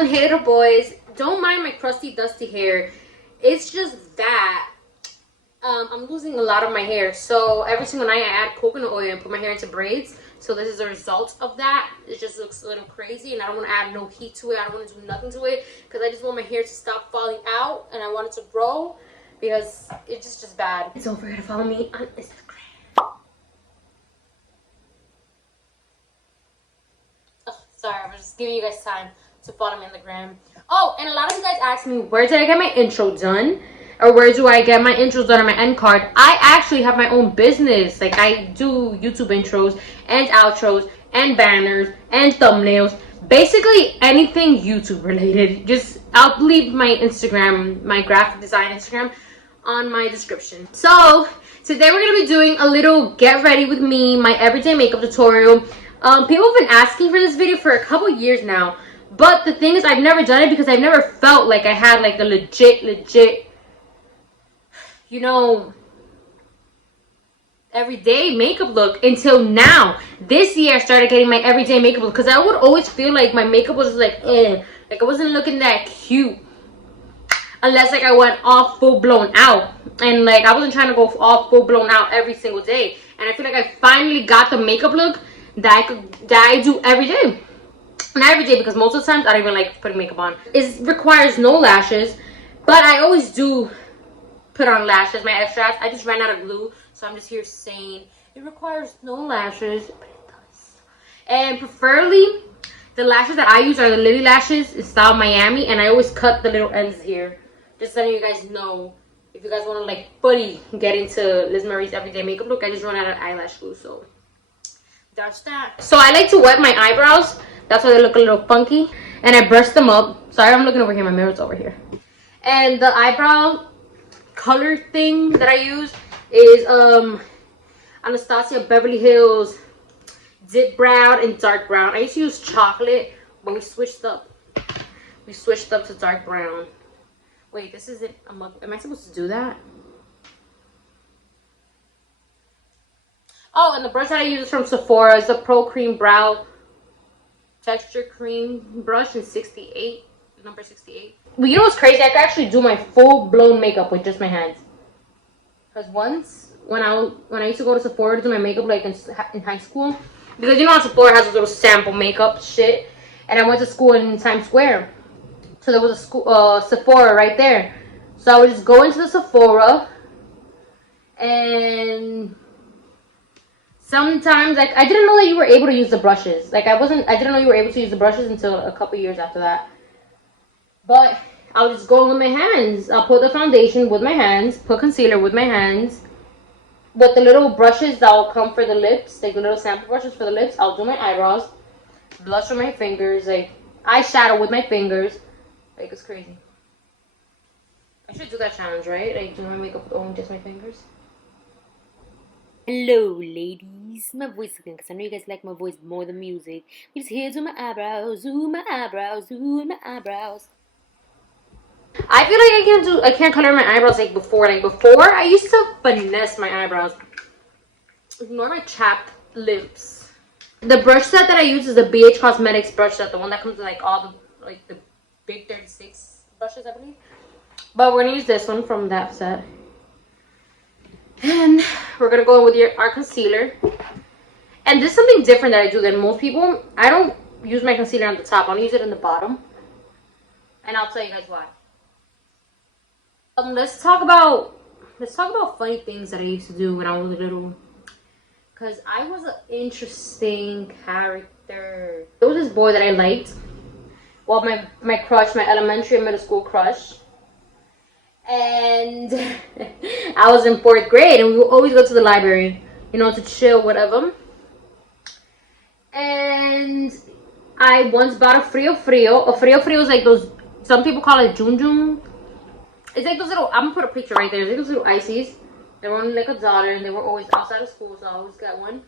and hater boys, don't mind my crusty dusty hair. It's just that I'm losing a lot of my hair, so every single night I add coconut oil and put my hair into braids. So this is the result of that. It just looks a little crazy, and I don't want to add no heat to it. I don't want to do nothing to it because I just want my hair to stop falling out, and I want it to grow because it's just bad. Don't forget to follow me on Instagram. Oh, sorry, I was just giving you guys time to follow me on the gram. Oh, and a lot of you guys asked me, where did I get my intro done? Or where do I get my intros done on my end card? I actually have my own business. Like, I do YouTube intros and outros and banners and thumbnails. Basically anything YouTube related. Just, I'll leave my Instagram, my graphic design Instagram on my description. So, today we're going to be doing a little get ready with me, my everyday makeup tutorial. People have been asking for this video for a couple years now. But the thing is, I've never done it because I've never felt like I had like a legit, you know, everyday makeup look until now. This year I started getting my everyday makeup look because I would always feel like my makeup was like, like I wasn't looking that cute unless like I went all full blown out, and like I wasn't trying to go all full blown out every single day. And I feel like I finally got the makeup look that I do every day. Not every day, because most of the times I don't even like putting makeup on. It requires no lashes, but I always do put on lashes, my extras. I just ran out of glue, so I'm just here saying it requires no lashes, but it does. And preferably, the lashes that I use are the Lily lashes in style Miami, and I always cut the little ends here. Just letting you guys know, if you guys want to like fully get into Liz Marie's everyday makeup look, I just run out of eyelash glue, so that's that. So I like to wet my eyebrows. That's why they look a little funky. And I brush them up. Sorry, I'm looking over here. My mirror's over here. And the eyebrow color thing that I use is Anastasia Beverly Hills Dip Brown and Dark Brown. I used to use chocolate, but we switched up. We switched up to dark brown. Wait, this isn't a mug. Am I supposed to do that? Oh, and the brush that I use is from Sephora. It's the Pro Cream Brow Texture Cream brush in 68, number 68. Well, you know what's crazy? I could actually do my full-blown makeup with just my hands. Because once, when I used to go to Sephora to do my makeup, like in high school, because you know how Sephora has a little sample makeup shit, and I went to school in Times Square, so there was a school, Sephora right there. So I would just go into the Sephora, and sometimes, like, I didn't know that you were able to use the brushes. Like, I didn't know you were able to use the brushes until a couple years after that. But I'll just go with my hands. I'll put the foundation with my hands, put concealer with my hands. With the little brushes that will come for the lips, like the little sample brushes for the lips, I'll do my eyebrows, blush with my fingers, like eyeshadow with my fingers. Like, it's crazy. I should do that challenge, right? Like, do my makeup with only just my fingers. Hello ladies, my voice again, because I know you guys like my voice more than music. We just here do my eyebrows, do my eyebrows, do my eyebrows. I feel like I can't color my eyebrows like before. Like before, I used to finesse my eyebrows. Ignore my chapped lips. The brush set that I use is the BH Cosmetics brush set, the one that comes with like all the big 36 brushes, I believe. But we're gonna use this one from that set. And we're gonna go in with our concealer. And this is something different that I do than most people. I don't use my concealer on the top. I'll use it in the bottom. And I'll tell you guys why. Let's talk about funny things that I used to do when I was little. Cause I was an interesting character. There was this boy that I liked. Well, my crush, my elementary and middle school crush. And I was in 4th grade, and we would always go to the library, you know, to chill, whatever. And I once bought a Frio Frio. A Frio Frio is like those, some people call it Jun Jun. It's like those little, I'm gonna put a picture right there. It's like those little ices. They were only like $1, and they were always outside of school, so I always got one.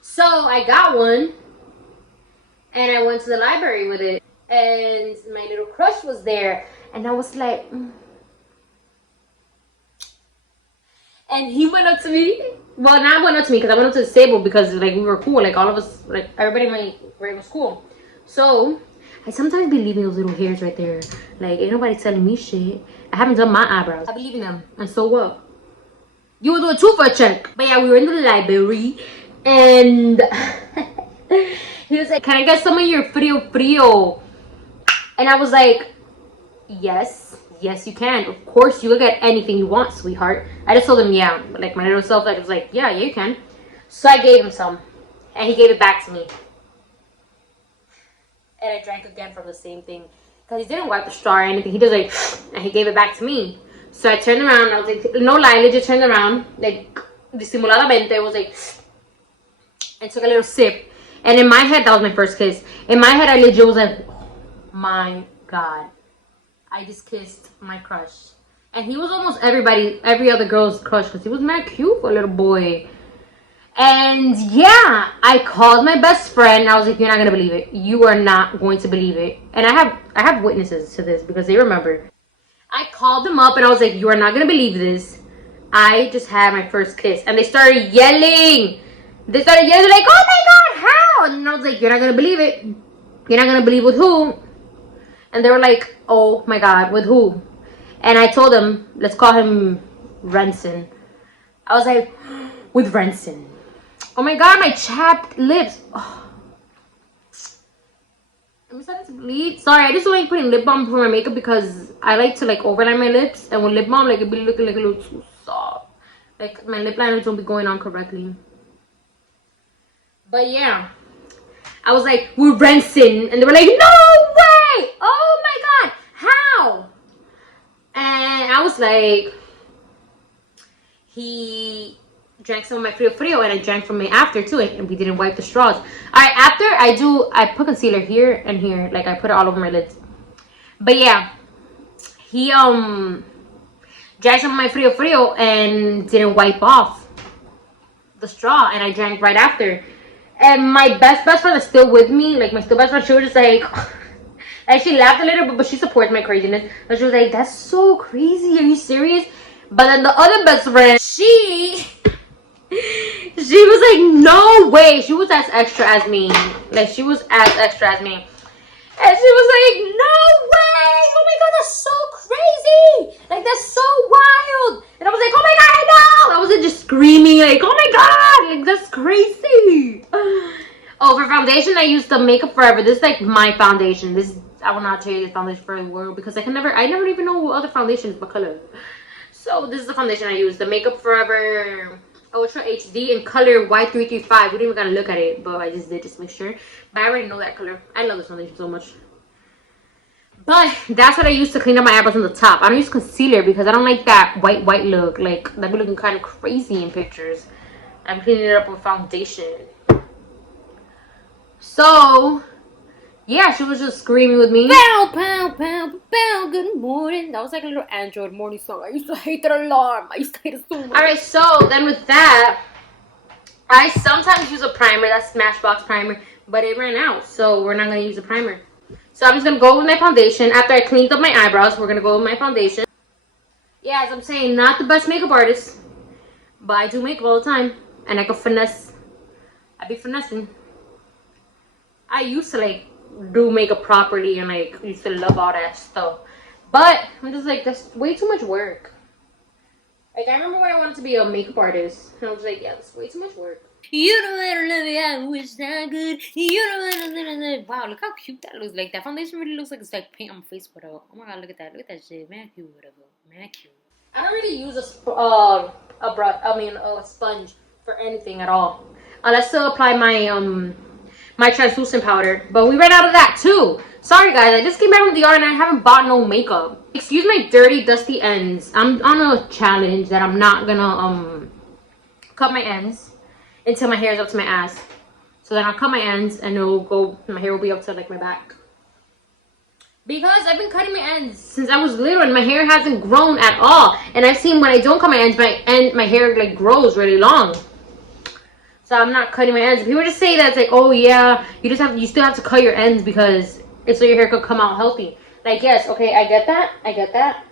So I got one, and I went to the library with it. And my little crush was there, and I was like, And he went up to me. Well, not went up to me because I went up to the table because like we were cool. Like all of us, like everybody in my grade was cool. So I sometimes be leaving those little hairs right there. Like, ain't nobody telling me shit. I haven't done my eyebrows. I be leaving them. And so what? You would do it too for a check. But yeah, we were in the library. And he was like, can I get some of your frio? And I was like, yes, you can. Of course, you look at anything you want, sweetheart. I just told him, yeah. Like, my little self, like, was like, yeah, you can. So I gave him some. And he gave it back to me. And I drank again from the same thing. Because he didn't wipe the straw or anything. He just like, and he gave it back to me. So I turned around. And I was like, no lie, legit turned around. Like, disimuladamente. I was like, and took a little sip. And in my head, that was my first kiss. In my head, I legit was like, oh my God. I just kissed my crush. And he was almost every other girl's crush. Because he was mad cute for a little boy. And yeah, I called my best friend. I was like, you're not gonna believe it. You are not going to believe it. And I have witnesses to this because they remember. I called them up and I was like, you are not gonna believe this. I just had my first kiss. And they started yelling. They started yelling like, oh my God, how? And I was like, you're not gonna believe it. You're not gonna believe with who? And they were like, oh my God, with who? And I told them, let's call him Renson. I was like, with Renson. Oh my God, my chapped lips. Oh. I'm starting to bleed. Sorry, I just don't like putting lip balm for my makeup because I like to like overline my lips. And with lip balm, like it be looking like a little too soft. Like my lip liners don't be going on correctly. But yeah. I was like, we're Renson. And they were like, no way! Oh my God, how? And I was like, he drank some of my frio and I drank from it after too, and we didn't wipe the straws. All right, after I put concealer here and here, like I put it all over my lids. But yeah, he drank some of my frio and didn't wipe off the straw, and I drank right after. And my best friend is still with me, like my still best friend. She was just like, and she laughed a little bit, but she supports my craziness. But she was like, that's so crazy. Are you serious? But then the other best friend, she was like, no way. She was as extra as me. Like, she was as extra as me. And she was like, no way. Oh my God, that's so crazy. Like, that's so wild. And I was like, oh my God, I know. I was just screaming, like, oh my God. Like, that's crazy. Oh, for foundation, I used the Makeup Forever. This is like my foundation. I will not tell you this foundation for the world because I never even know what other foundations but color. So this is the foundation I use. The Makeup Forever Ultra HD in color Y335. We didn't even gotta look at it, but I just did just make sure. But I already know that color. I love this foundation so much. But that's what I use to clean up my eyebrows on the top. I don't use concealer because I don't like that white look. Like, that be looking kind of crazy in pictures. I'm cleaning it up with foundation. So yeah, she was just screaming with me. Pow, pow, pow, pow, good morning. That was like a little Android morning song. I used to hate that alarm. I used to hate it so much. Alright, so then with that, I sometimes use a primer. That's Smashbox primer. But it ran out, so we're not going to use a primer. So I'm just going to go with my foundation. After I cleaned up my eyebrows, we're going to go with my foundation. Yeah, as I'm saying, not the best makeup artist. But I do makeup all the time. And I can finesse. I be finessing. I used to like do makeup properly and like used to love all that stuff, but I'm just like, that's way too much work. Like, I remember when I wanted to be a makeup artist and I was like, yeah, that's way too much work. You don't wanna love me, I wish I could. You don't wanna. Wow, look how cute that looks. Like, that foundation really looks like it's like paint on my face, whatever. Oh my God, look at that shit. Man, cute, whatever. Man, cute. I don't really use a sponge for anything at all, unless to apply my my translucent powder. But we ran out of that too. Sorry guys, I just came back from the yard and I haven't bought no makeup. Excuse my dirty, dusty ends. I'm on a challenge that I'm not gonna cut my ends until my hair is up to my ass. So then I'll cut my ends and my hair will be up to like my back. Because I've been cutting my ends since I was little and my hair hasn't grown at all. And I've seen when I don't cut my ends, my hair like grows really long. So I'm not cutting my ends. People just say that it's like, oh yeah, you still have to cut your ends because it's so your hair could come out healthy. Like, yes, okay, I get that.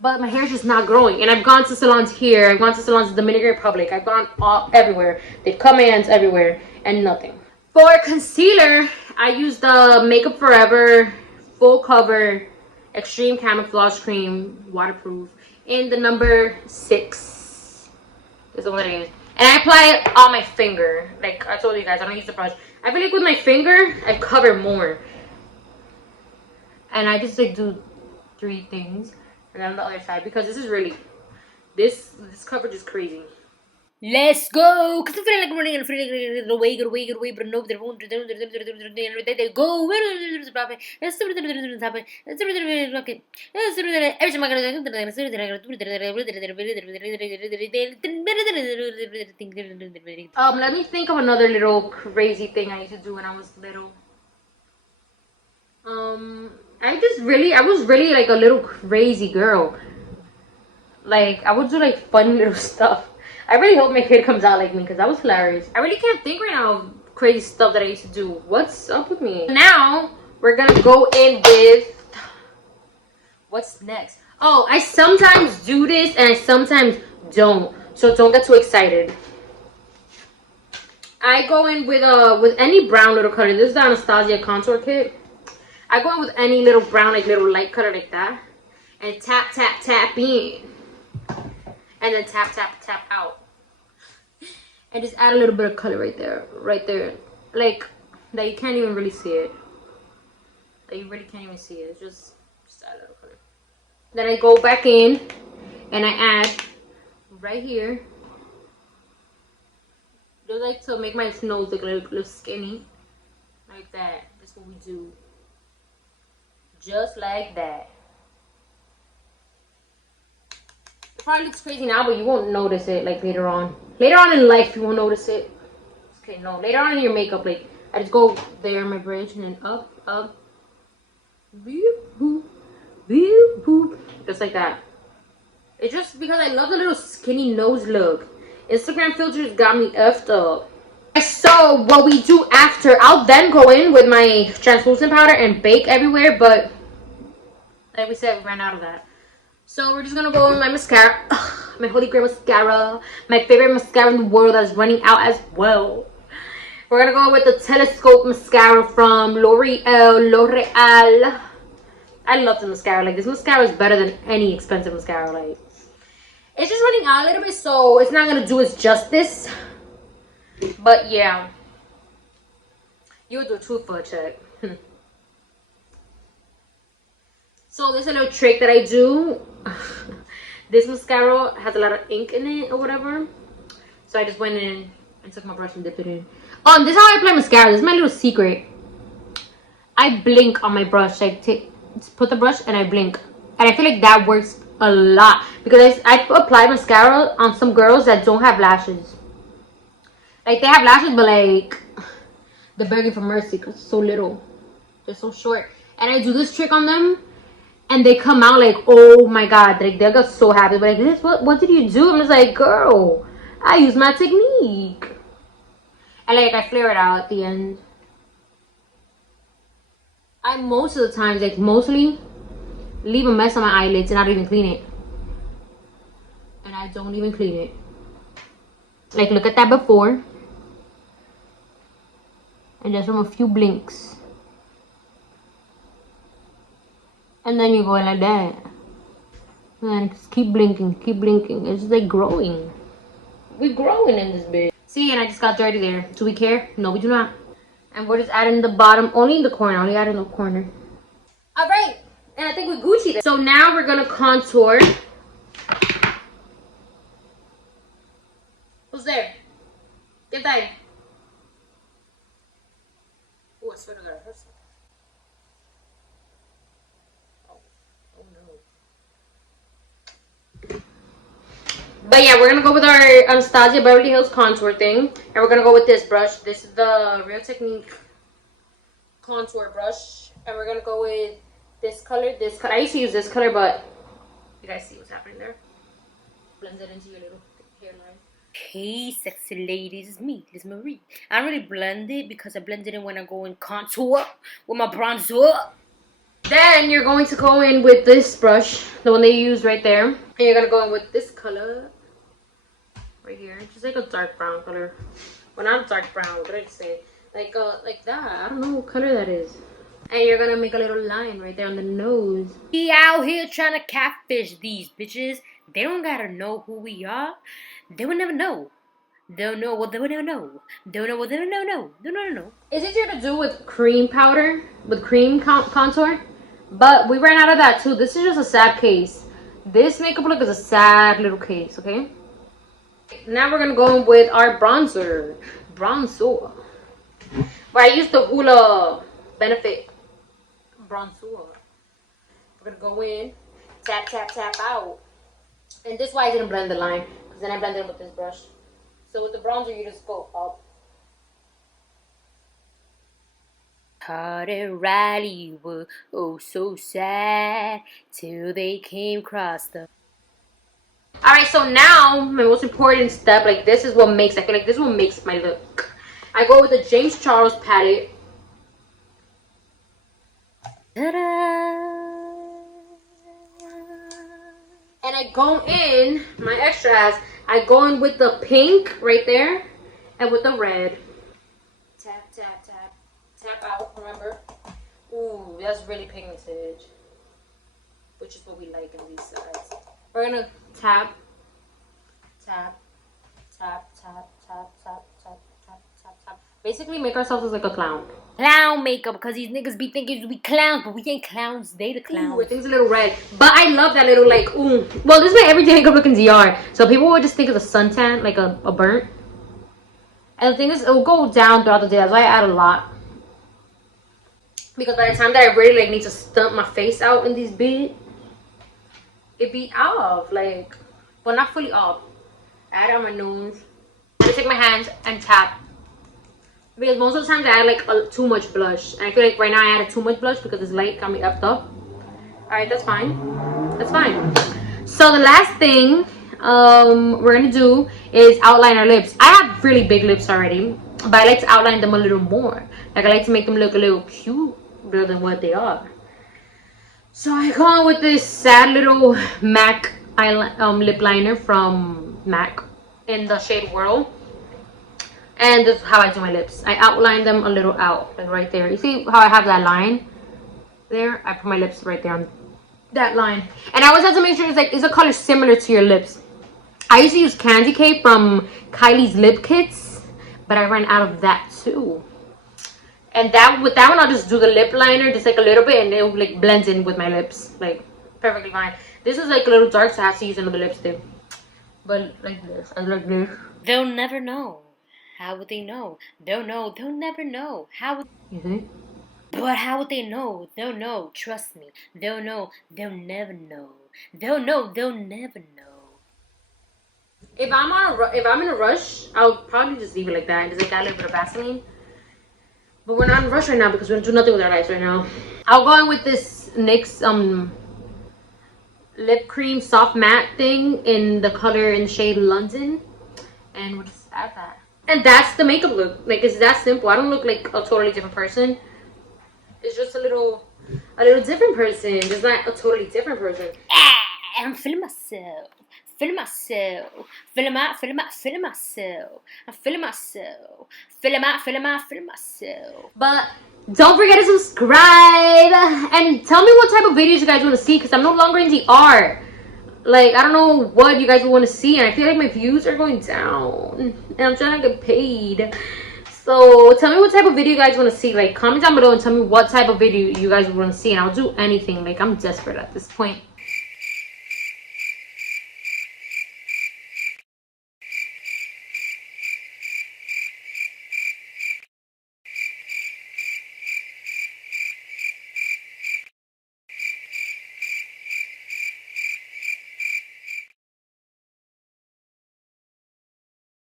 But my hair's just not growing. And I've gone to salons here. I've gone to salons in the Dominican Republic. I've gone everywhere. They've cut my ends everywhere and nothing. For concealer, I use the Makeup Forever Full Cover Extreme Camouflage Cream, waterproof, in the number 6. This is the one that I use. And I apply it on my finger. Like I told you guys, I don't use the brush. I feel like with my finger, I cover more. And I just like do 3 things. And then on the other side, because this is really, this coverage is crazy. Let's go! Cause I feel like running and get away, but no, they won't. They go. Let me think of another little crazy thing I used to do when I was little. I was really like a little crazy girl. Like, I would do like fun little stuff. I really hope my kid comes out like me because that was hilarious. I really can't think right now of crazy stuff that I used to do. What's up with me? Now, we're gonna go in with... What's next? Oh, I sometimes do this and I sometimes don't. So don't get too excited. I go in with any brown little color. This is the Anastasia contour kit. I go in with any little brown, like little light color like that. And tap, tap, tap in. And then tap, tap, tap out. And just add a little bit of color right there. Right there. Like, that you can't even really see it. That you really can't even see it. It's just add a little color. Then I go back in. And I add right here. Just like to make my nose look a little skinny. Like that. That's what we do. Just like that. It probably looks crazy now, but you won't notice it like later on. Later on in life, you won't notice it. Okay, no. Later on in your makeup, like I just go there in my bridge and then up, up, boop, boop, boop, boop, just like that. It's just because I love the little skinny nose look. Instagram filters got me effed up. So what we do after, I'll then go in with my translucent powder and bake everywhere, but like we said, we ran out of that. So we're just gonna go with my mascara. Ugh, my holy grail mascara. My favorite mascara in the world that is running out as well. We're gonna go with the Telescope mascara from L'Oreal. I love the mascara. Like, this mascara is better than any expensive mascara. Like, it's just running out a little bit, so it's not gonna do its justice. But yeah, you would do 2 for a check. So there's a little trick that I do. This mascara has a lot of ink in it or whatever. So I just went in and took my brush and dipped it in. This is how I apply mascara. This is my little secret. I blink on my brush. I put the brush and I blink. And I feel like that works a lot. Because I apply mascara on some girls that don't have lashes. Like, they have lashes, but like, they're begging for mercy because it's so little. They're so short. And I do this trick on them. And they come out like, oh my god, like they got so happy. But like, this, what did you do? I'm just like, girl, I use my technique. And like, I flare it out at the end. I most of the times, like mostly, leave a mess on my eyelids and not even clean it. And I don't even clean it. Like, look at that before. And just from a few blinks. And then you go like that. And then just keep blinking, keep blinking. It's just like growing. We're growing in this bit. See, and I just got dirty there. Do we care? No, we do not. And we're just adding the bottom, only in the corner. Only adding the corner. Alright. And I think we're Gucci there. So now we're gonna contour. Who's there? Get that. Oh, I swear to God, it hurts. But yeah, we're gonna go with our Anastasia Beverly Hills contour thing. And we're gonna go with this brush. This is the Real Technique contour brush. And we're gonna go with this color, this color. I used to use this color, but you guys see what's happening there? Blends it into your little hairline. Hey, sexy ladies, it's me, Liz Marie. I don't really blend it because I blend it in when I go in contour with my bronzer. Then you're going to go in with this brush, the one they use right there. And you're gonna go in with this color. Right here, just like a dark brown color. Well, not dark brown, what did I say? Like that. I don't know what color that is. And you're gonna make a little line right there on the nose. We out here trying to catfish these bitches. They don't gotta know who we are. They will never know. They'll know what they will never know. They'll know what they will never know. They'll never know. It's easier to do with cream powder, with cream contour. But we ran out of that too. This is just a sad case. This makeup look is a sad little case, okay? Now we're gonna go in with our bronzer. Bronzer. But I used the Hula Benefit bronzer. We're gonna go in, tap, tap, tap out. And this is why I didn't blend the line, because then I blended it with this brush. So with the bronzer, you just go up. Todd and Riley were oh so sad till they came across the. Alright, so now my most important step, like this is what makes, I feel like this is what makes my look. I go with the James Charles palette. Ta-da! And I go in, my extras, I go in with the pink right there and with the red. Tap, tap, tap. Tap out, remember? Ooh, that's really pigmented. Which is what we like in these sides. We're gonna tap, tap, tap, tap, tap, tap, tap, tap, tap, tap. Basically make ourselves look like a clown. Clown makeup, because these niggas be thinking we clowns, but we ain't clowns, they the clowns. Ooh, I think it's a little red. But I love that little like, ooh. Well, this is my everyday makeup look in DR. So people would just think it's a suntan, like a burnt. And the thing is, it'll go down throughout the day. That's why I add a lot. Because by the time that I really like need to stump my face out in these beads, it be off. Like, well, not fully off. Add it on my nose. I take my hands and tap. Because most of the times I add like too much blush. And I feel like right now I added too much blush because this light got me upped up. Alright, that's fine. That's fine. So the last thing we're gonna do is outline our lips. I have really big lips already, but I like to outline them a little more. Like I like to make them look a little cuter than what they are. So I go on with this sad little MAC lip liner from MAC in the shade Whirl. And this is how I do my lips. I outline them a little out, like right there. You see how I have that line there? I put my lips right there on that line. And I always have to make sure it's like, is a color similar to your lips. I used to use Candy Cane from Kylie's Lip Kits, but I ran out of that too. And that with that one, I'll just do the lip liner, just like a little bit, and it'll like blend in with my lips, like perfectly fine. This is like a little dark, so I have to use another lipstick. But like this, I like this. They'll never know. How would they know? They'll know. They'll never know. How would... You see? But how would they know? They'll know. Trust me. They'll know. They'll never know. They'll know. They'll never know. If I'm in a rush, I'll probably just leave it like that and just like add a little bit of Vaseline. But we're not in a rush right now because we don't do nothing with our lives right now. I'll go in with this NYX lip cream soft matte thing in the color in the shade London, and we'll just add that. And that's the makeup look. Like, it's that simple. I don't look like a totally different person. It's just a little different person. Just not a totally different person. I'm feeling myself. Feeling myself. Feeling myself. I'm feeling myself. Feeling myself. But don't forget to subscribe. And tell me what type of videos you guys want to see. Because I'm no longer in the art. Like, I don't know what you guys would want to see. And I feel like my views are going down. And I'm trying to get paid. So, tell me what type of video you guys want to see. Like, comment down below and tell me what type of video you guys would want to see. And I'll do anything. Like, I'm desperate at this point.